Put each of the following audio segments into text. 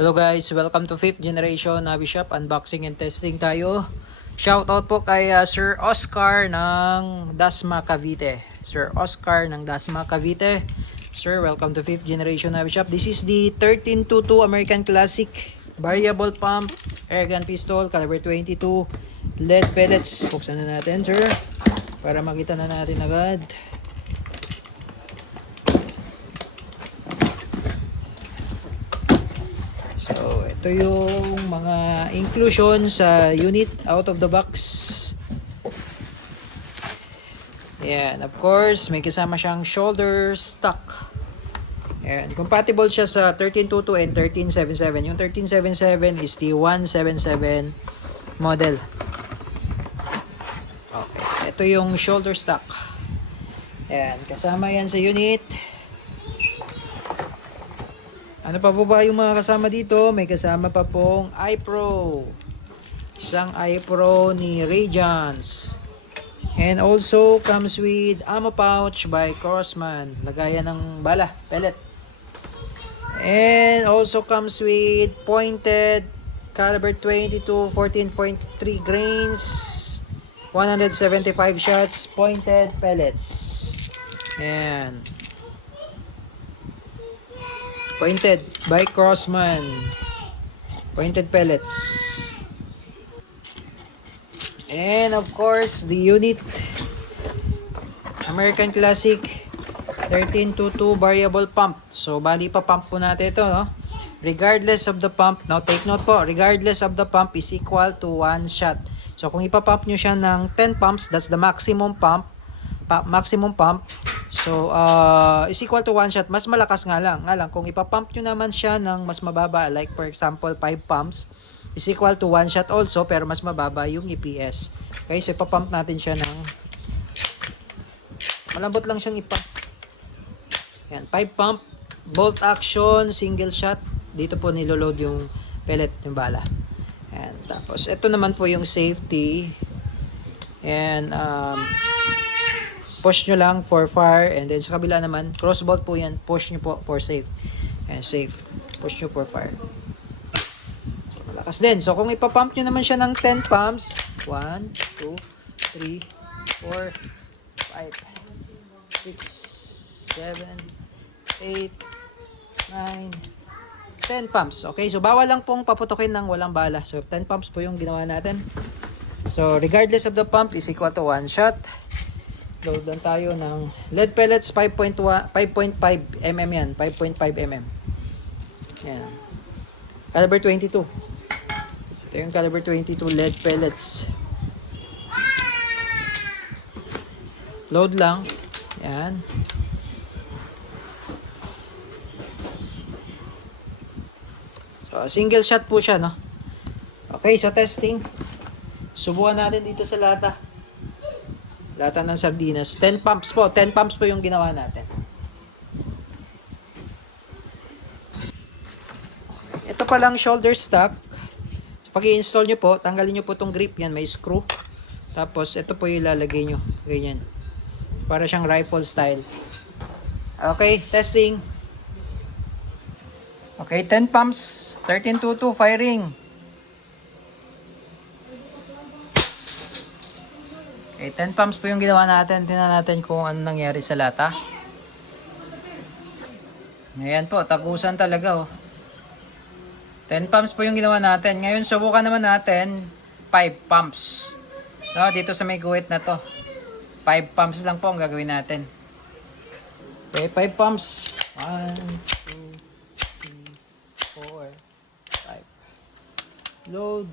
Hello guys, welcome to 5th generation Navi Shop. Unboxing and testing tayo. Shoutout po kay Sir Oscar ng Dasma Cavite. Sir Oscar ng Dasma Cavite. Sir, welcome to 5th generation Navi Shop. This is the 1322 American Classic variable pump air gun pistol caliber 22 lead pellets. Buksan na natin, sir, para makita na natin agad. So, ito yung mga inclusion sa unit out of the box. Yan, of course, may kasama siyang shoulder stock. Yan, compatible siya sa 1322 and 1377. Yung 1377 is the 177 model. Okay, ito yung shoulder stock. Yan, kasama yan sa unit. Ano pa po ba yung mga kasama dito? May kasama pa pong iPro. Isang iPro ni Radiance. And also comes with ammo pouch by Crossman. Lagayan ng bala, pellet. And also comes with pointed caliber 22, 14.3 grains, 175 shots, pointed pellets. Ayan. Pointed by Crossman. Pointed pellets. And of course, the unit American Classic 1322 variable pump. So, bali pa pump po natin ito, no? Regardless of the pump, now take note po, regardless of the pump is equal to 1 shot. So, kung ipapump nyo siya ng 10 pumps, that's the maximum pump. Maximum pump. So, is equal to 1 shot. Mas malakas nga lang. Kung ipapump nyo naman siya ng mas mababa, like for example, 5 pumps, is equal to 1 shot also, pero mas mababa yung EPS. Okay, so ipapump natin siya ng malambot lang siyang ipump. Yan, 5 pump, bolt action, single shot. Dito po niloload yung pellet, yung bala. Yan, tapos ito naman po yung safety. And push nyo lang for fire, and then sa kabila naman, crossbolt po yan, push nyo po for safe. And safe, push nyo for fire. Malakas din. So kung ipapump nyo naman siya ng 10 pumps, 1, 2, 3, 4, 5, 6, 7, 8, 9, 10 pumps. Okay, so bawal lang pong paputukin ng walang bala. So 10 pumps po yung ginawa natin. So regardless of the pump is equal to 1 shot. Load lang tayo ng lead pellets 5.5 mm yan. 5.5 mm. Yan. Caliber 22. Ito yung caliber 22 lead pellets. Load lang. Yan. So, single shot po siya, no? Okay, so testing. Subukan natin dito sa lata. Lata ng sardinas. 10 pumps po. 10 pumps po yung ginawa natin. Ito pa lang shoulder stock. So, pag i-install nyo po, tanggalin nyo po itong grip. Yan, may screw. Tapos, ito po yung ilalagay nyo. Ganyan. Para siyang rifle style. Okay, testing. Okay, 10 pumps. 1322 firing. Okay, 10 pumps po yung ginawa natin. Tingnan natin kung ano nangyari sa lata. Ayan po, tagusan talaga, oh. 10 pumps po yung ginawa natin. Ngayon, subukan naman natin 5 pumps. No, dito sa may guhit na to. 5 pumps lang po ang gagawin natin. Okay, 5 pumps. 1, 2, 3, 4, 5. Load.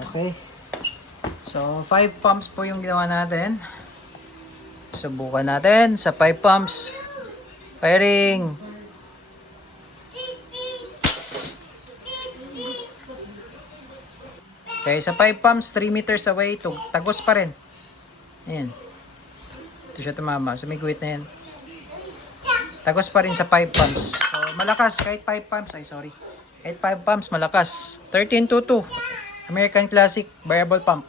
Okay. So, 5 pumps po yung ginawa natin. Subukan natin sa 5 pumps. Firing. Okay, sa 5 pumps, 3 meters away, tagos pa rin. Ayan. Ito siya tumama. So, may guhit na yan. Tagos pa rin sa 5 pumps. So, malakas. Kahit 5 pumps, kahit 5 pumps, malakas. 1322. American Classic variable pump.